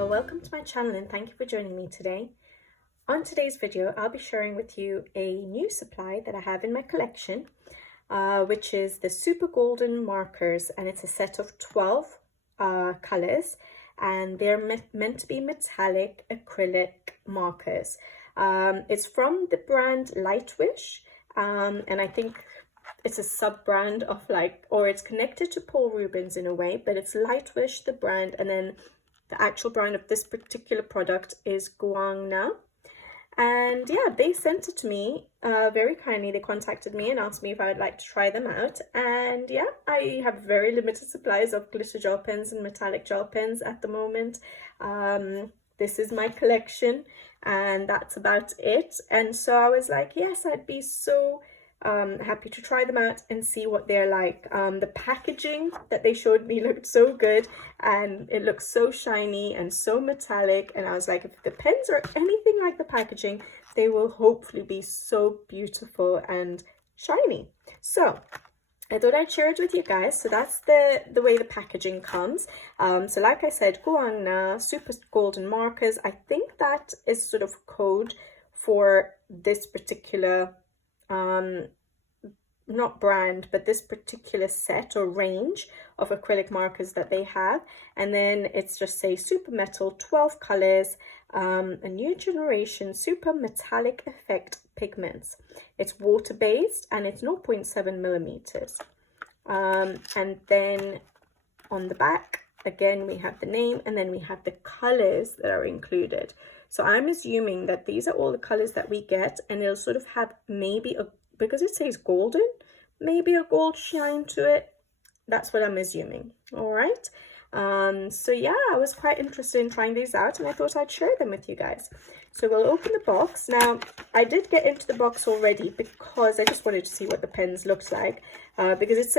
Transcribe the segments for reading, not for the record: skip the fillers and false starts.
Welcome to my channel and thank you for joining me today. On today's video, I'll be sharing with you a new supply that I have in my collection, which is the Super Golden markers, and it's a set of 12 colors, and they're meant to be metallic acrylic markers. It's from the brand Lightwish, and I think it's a sub-brand of or it's connected to Paul Rubens in a way, but it's Lightwish, the brand, and then the actual brand of this particular product is GuangNa. And yeah, they sent it to me very kindly. They contacted me and asked me if I would like to try them out. And yeah, I have very limited supplies of glitter gel pens and metallic gel pens at the moment. This is my collection and that's about it. And so I was like, yes, I'd be so happy to try them out and see what they're like. The packaging that they showed me looked so good, and it looks so shiny and so metallic, and I was like, if the pens are anything like the packaging, they will hopefully be so beautiful and shiny. So I thought I'd share it with you guys. So that's the way the packaging comes. So like I said, GuangNa Super Golden markers. I think that is sort of code for this particular not brand, but this particular set or range of acrylic markers that they have. And then it's just say super metal, 12 colors, a new generation super metallic effect pigments. It's water based and it's 0.7 millimeters. And then on the back again we have the name, and then we have the colors that are included. So I'm assuming that these are all the colors that we get, and it'll sort of have maybe because it says golden, maybe a gold shine to it. That's what I'm assuming. All right. So yeah, I was quite interested in trying these out, and I thought I'd share them with you guys. So we'll open the box. Now, I did get into the box already because I just wanted to see what the pens looked like, because it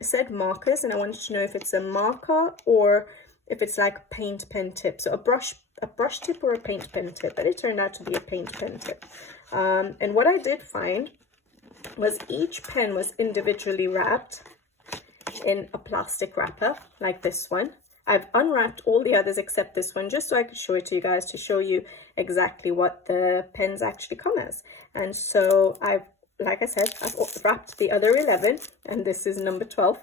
said markers, and I wanted to know if it's a marker or if it's like a paint pen tip. So a brush tip or a paint pen tip, but it turned out to be a paint pen tip. And what I did find was each pen was individually wrapped in a plastic wrapper like this one. I've unwrapped all the others except this one, just so I could show it to you guys, to show you exactly what the pens actually come as. And so like I said, I've wrapped the other 11, and this is number 12.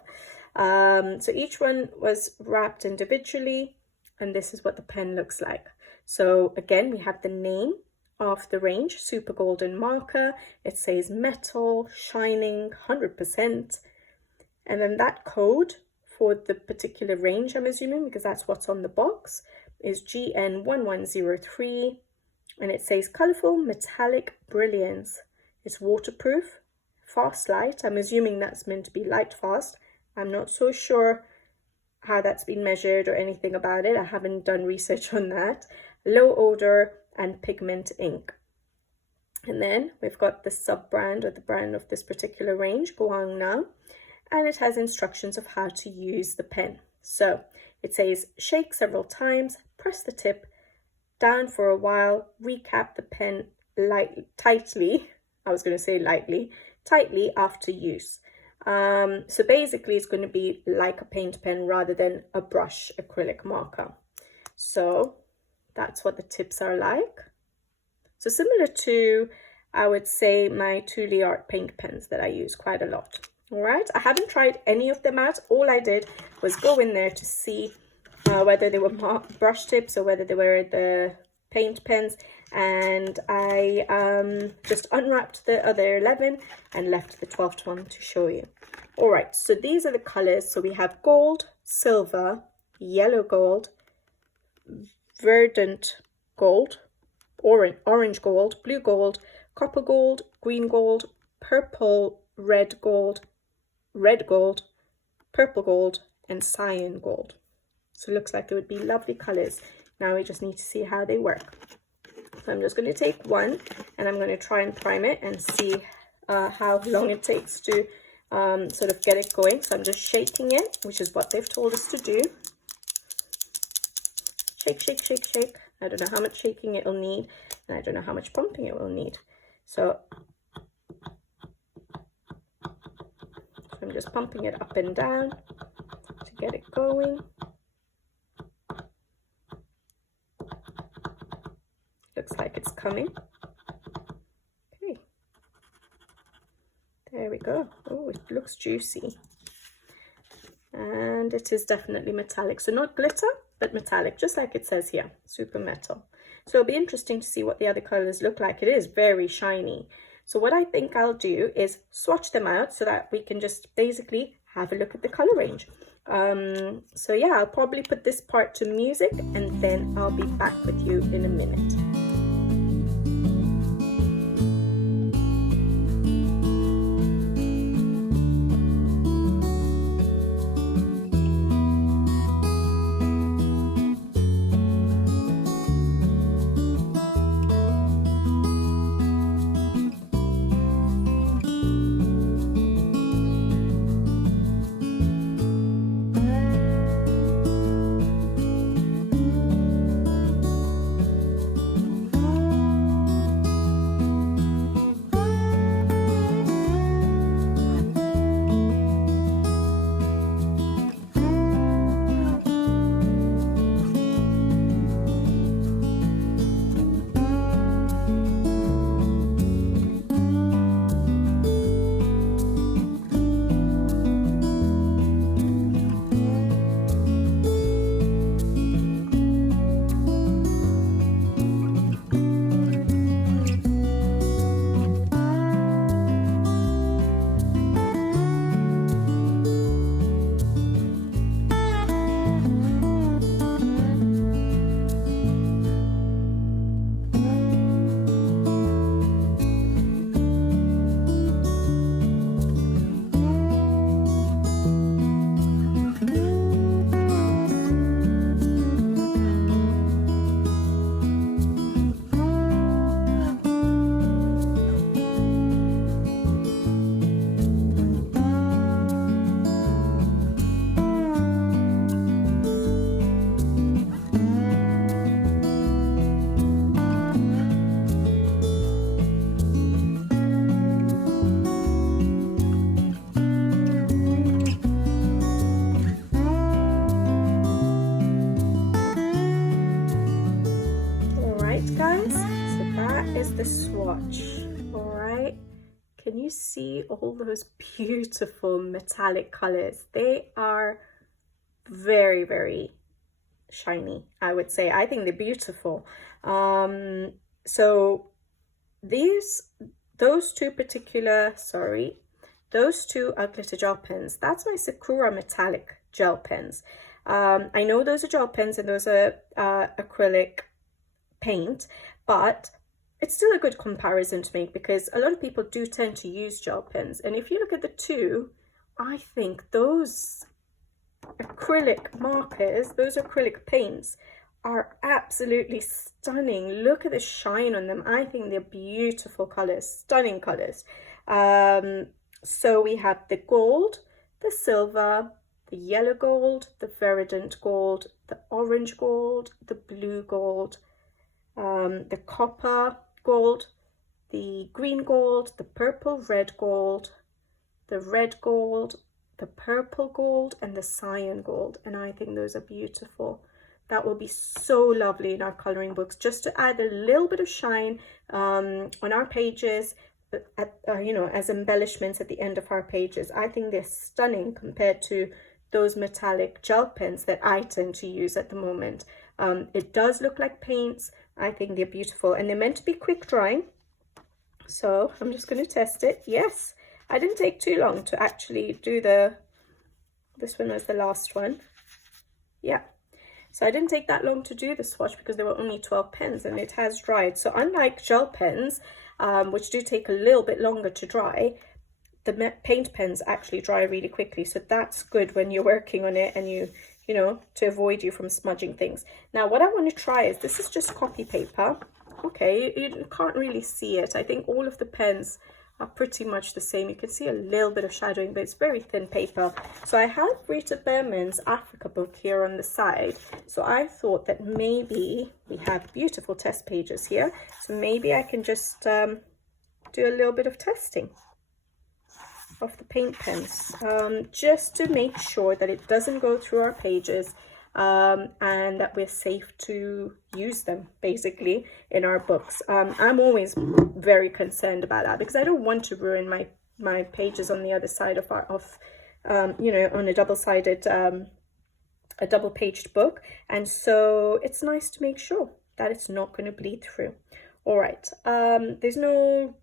So each one was wrapped individually, and this is what the pen looks like. So again, we have the name of the range, Super Golden marker. It says metal, shining, 100%. And then that code for the particular range, I'm assuming, because that's what's on the box, is GN1103. And it says colorful metallic brilliance. It's waterproof, fast light. I'm assuming that's meant to be light fast. I'm not so sure how that's been measured or anything about it. I haven't done research on that. Low odor and pigment ink. And then we've got the sub-brand or the brand of this particular range, GuangNa, and it has instructions of how to use the pen. So it says shake several times, press the tip down for a while, recap the pen tightly after use. So basically it's going to be like a paint pen rather than a brush acrylic marker. So that's what the tips are like. So similar to, I would say, my Thule Art paint pens that I use quite a lot. All right, I haven't tried any of them out. All I did was go in there to see whether they were brush tips or whether they were the paint pens, and I just unwrapped the other 11 and left the 12th one to show you. All right, so these are the colors. So we have gold, silver, yellow gold, verdant gold, orange gold, blue gold, copper gold, green gold, purple, red gold, purple gold, and cyan gold. So it looks like they would be lovely colors. Now we just need to see how they work. So I'm just going to take one and I'm going to try and prime it and see how long it takes to sort of get it going. So I'm just shaking it, which is what they've told us to do. Shake, shake, shake, shake. I don't know how much shaking it will need, and I don't know how much pumping it will need. So I'm just pumping it up and down to get it going. Looks like it's coming. Okay. There we go. Oh, it looks juicy. And it is definitely metallic. So not glitter, but metallic, just like it says here, super metal. So it'll be interesting to see what the other colors look like. It is very shiny. So what I think I'll do is swatch them out so that we can just basically have a look at the color range. So yeah, I'll probably put this part to music and then I'll be back with you in a minute. The swatch. All right, can you see all those beautiful metallic colors? They are very, very shiny, I would say. I think they're beautiful. So those two are glitter gel pens. That's my Sakura metallic gel pens. I know those are gel pens and those are acrylic paint, but it's still a good comparison to make because a lot of people do tend to use gel pens. And if you look at the two, I think those acrylic markers, those acrylic paints are absolutely stunning. Look at the shine on them. I think they're beautiful colors, stunning colors. So we have the gold, the silver, the yellow gold, the verdant gold, the orange gold, the blue gold, the copper gold, the green gold, the purple red gold, the red gold, the purple gold, and the cyan gold. And I think those are beautiful. That will be so lovely in our coloring books, just to add a little bit of shine on our pages, you know, as embellishments at the end of our pages. I think they're stunning compared to those metallic gel pens that I tend to use at the moment. It does look like paints. I think they're beautiful, and they're meant to be quick drying. So I'm just going to test it. Yes, I didn't take too long to actually do this one was the last one. Yeah, so I didn't take that long to do the swatch because there were only 12 pens and it has dried. So unlike gel pens, which do take a little bit longer to dry, the paint pens actually dry really quickly. So that's good when you're working on it and you know, to avoid you from smudging things. Now what I want to try is, this is just copy paper. Okay, you can't really see it. I think all of the pens are pretty much the same. You can see a little bit of shadowing, but it's very thin paper. So I have Rita Berman's Africa book here on the side. So I thought that maybe we have beautiful test pages here. So maybe I can just do a little bit of testing of the paint pens, just to make sure that it doesn't go through our pages. and that we're safe to use them basically in our books. I'm always very concerned about that because I don't want to ruin my pages on the other side of you know, on a double-sided a double-paged book, and so it's nice to make sure that it's not going to bleed through. All right, there's no,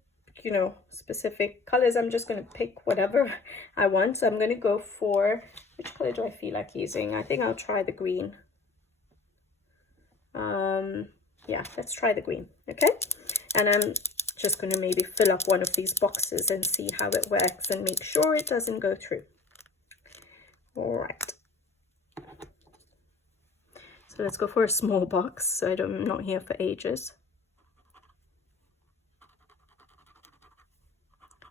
you know, specific colors. I'm just going to pick whatever I want. So I'm going to go for, which color do I feel like using? I think I'll try the green. Yeah, let's try the green. Okay, and I'm just going to maybe fill up one of these boxes and see how it works and make sure it doesn't go through. All right, so let's go for a small box so I'm not here for ages.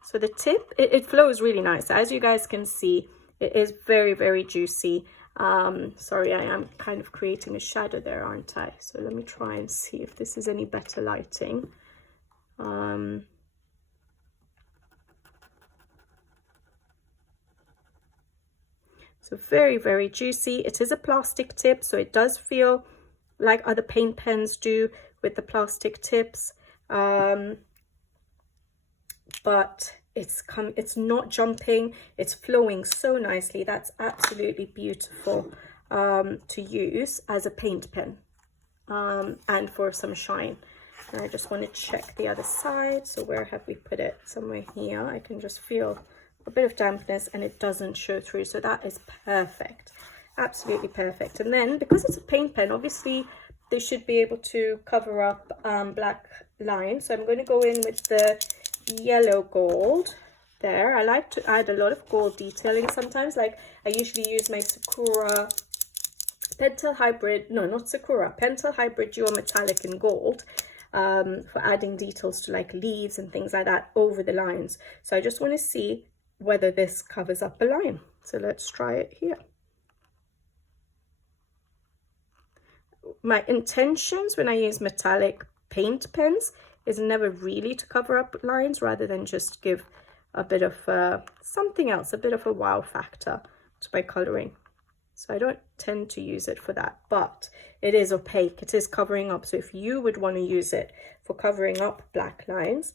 So the tip, it flows really nice. As you guys can see, it is very, very juicy. Sorry, I am kind of creating a shadow there, aren't I? So let me try and see if this is any better lighting. So very, very juicy. It is a plastic tip, so it does feel like other paint pens do with the plastic tips. But it's not jumping, it's flowing so nicely. That's absolutely beautiful to use as a paint pen and for some shine. And I just want to check the other side. So where have we put it? Somewhere here. I can just feel a bit of dampness and it doesn't show through, so that is perfect, absolutely perfect. And then because it's a paint pen, obviously they should be able to cover up black lines, so I'm going to go in with the yellow gold there. I like to add a lot of gold detailing sometimes. Like I usually use my Sakura Pentel Hybrid, no, not Sakura, Pentel Hybrid Duo Metallic in gold for adding details to like leaves and things like that over the lines. So I just want to see whether this covers up a line. So let's try it here. My intentions when I use metallic paint pens is never really to cover up lines, rather than just give a bit of something else, a bit of a wow factor to my coloring. So I don't tend to use it for that, but it is opaque, it is covering up. So if you would want to use it for covering up black lines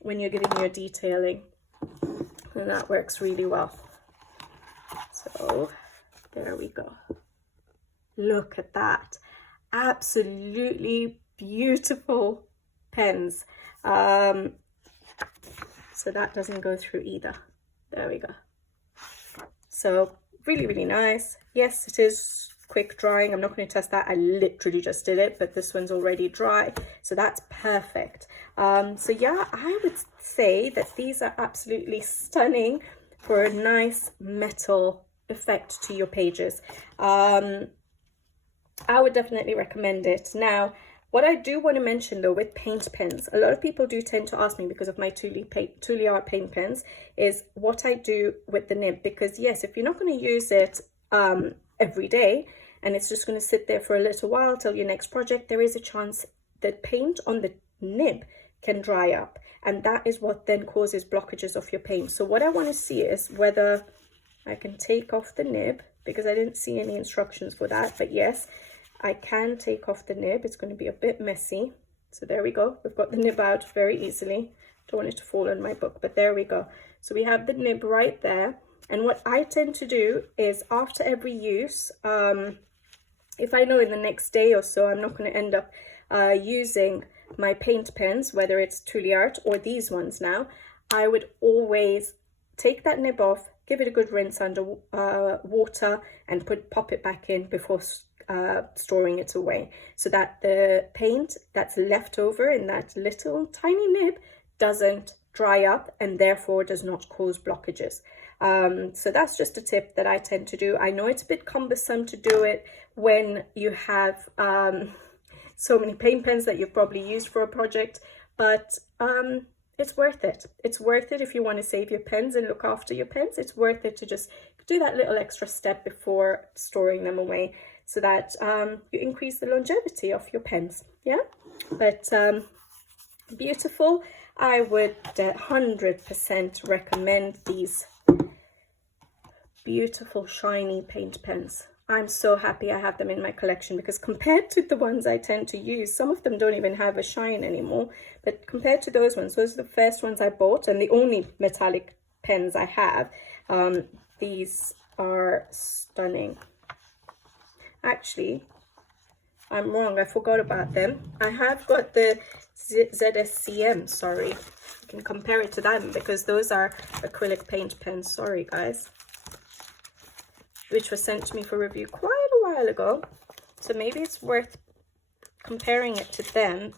when you're giving your detailing, then that works really well. So there we go. Look at that. Absolutely beautiful pens. So that doesn't go through either. There we go. So really, really nice. Yes, it is quick drying. I'm not going to test that. I literally just did it, but this one's already dry, so that's perfect. So yeah, I would say that these are absolutely stunning for a nice metal effect to your pages. I would definitely recommend it. Now, what I do want to mention though with paint pens, a lot of people do tend to ask me because of my Thule art paint pens, is what I do with the nib. Because yes, if you're not going to use it every day and it's just going to sit there for a little while till your next project, there is a chance that paint on the nib can dry up, and that is what then causes blockages of your paint. So what I want to see is whether I can take off the nib, because I didn't see any instructions for that, but yes, I can take off the nib. It's going to be a bit messy. So there we go. We've got the nib out very easily. Don't want it to fall on my book, but there we go. So we have the nib right there. And what I tend to do is after every use, if I know in the next day or so I'm not going to end up using my paint pens, whether it's Thule art or these ones now, I would always take that nib off, give it a good rinse under water, and pop it back in before storing it away, so that the paint that's left over in that little tiny nib doesn't dry up and therefore does not cause blockages. So that's just a tip that I tend to do. I know it's a bit cumbersome to do it when you have so many paint pens that you've probably used for a project, but it's worth it. It's worth it if you want to save your pens and look after your pens. It's worth it to just do that little extra step before storing them away, so that you increase the longevity of your pens. Yeah, but beautiful. I would 100% recommend these beautiful shiny paint pens. I'm so happy I have them in my collection, because compared to the ones I tend to use, some of them don't even have a shine anymore. But compared to those ones, those are the first ones I bought and the only metallic pens I have. These are stunning. Actually, I'm wrong, I forgot about them. I have got the ZSCM, sorry. I can compare it to them because those are acrylic paint pens, sorry guys, which was sent to me for review quite a while ago. So maybe it's worth comparing it to them.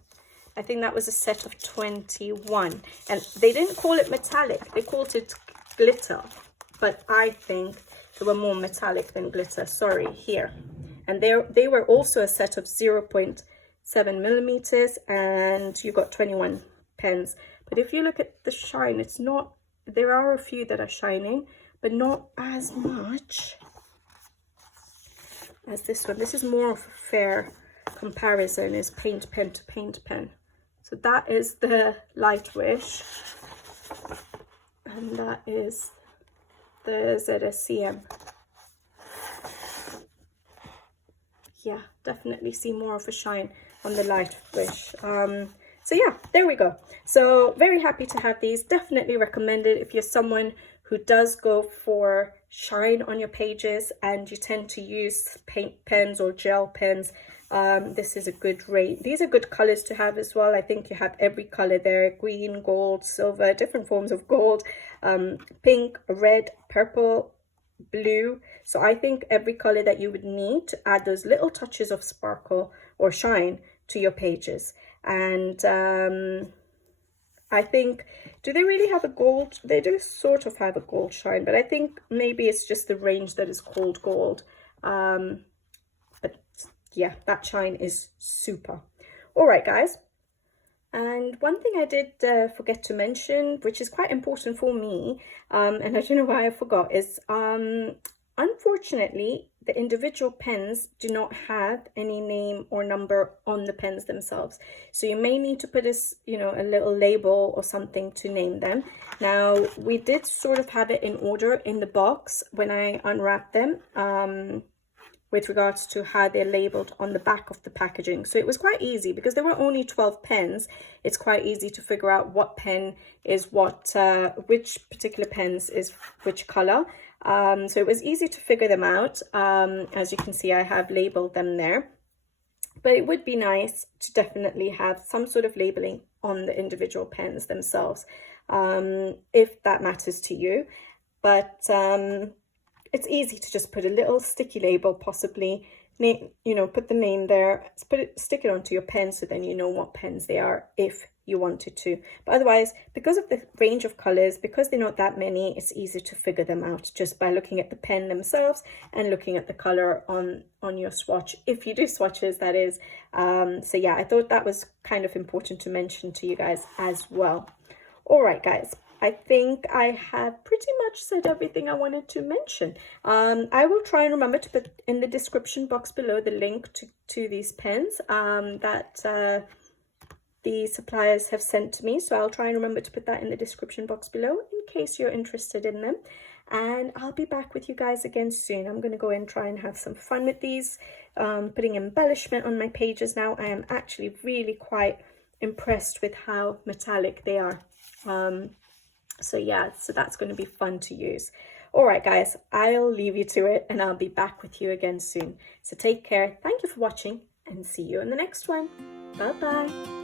I think that was a set of 21. And they didn't call it metallic, they called it glitter. But I think they were more metallic than glitter, sorry, here. And they were also a set of 0.7 millimeters, and you got 21 pens. But if you look at the shine, it's not, there are a few that are shining, but not as much as this one. This is more of a fair comparison, is paint pen to paint pen. So that is the Lightwish, and that is the ZSCM. Yeah, definitely see more of a shine on the Lightwish. So yeah, there we go. So very happy to have these. Definitely recommend it if you're someone who does go for shine on your pages and you tend to use paint pens or gel pens. This is a good rate. These are good colors to have as well. I think you have every color there: green, gold, silver, different forms of gold, pink, red, purple, blue. So I think every color that you would need to add those little touches of sparkle or shine to your pages. And I think, do they really have a gold? They do sort of have a gold shine, but I think maybe it's just the range that is called gold. But yeah, that shine is super. All right, guys. And one thing I did forget to mention, which is quite important for me, and I don't know why I forgot, is unfortunately, the individual pens do not have any name or number on the pens themselves. So you may need to put a little label or something to name them. Now, we did sort of have it in order in the box when I unwrapped them, with regards to how they're labeled on the back of the packaging. So it was quite easy because there were only 12 pens. It's quite easy to figure out what pen is what, which particular pens is which color. So it was easy to figure them out. As you can see, I have labeled them there. But it would be nice to definitely have some sort of labeling on the individual pens themselves, if that matters to you. But it's easy to just put a little sticky label, possibly, put the name there, stick it onto your pen, so then you know what pens they are if you wanted to. But otherwise, because of the range of colors, because they're not that many, it's easy to figure them out just by looking at the pen themselves and looking at the color on your swatch, if you do swatches, that is. So yeah, I thought that was kind of important to mention to you guys as well. All right, guys. I think I have pretty much said everything I wanted to mention. I will try and remember to put in the description box below the link to these pens that the suppliers have sent to me. So I'll try and remember to put that in the description box below in case you're interested in them. And I'll be back with you guys again soon. I'm going to go and try and have some fun with these, putting embellishment on my pages now. I am actually really quite impressed with how metallic they are. So yeah, so that's going to be fun to use. All right, guys, I'll leave you to it and I'll be back with you again soon. So take care. Thank you for watching and see you in the next one. Bye-bye.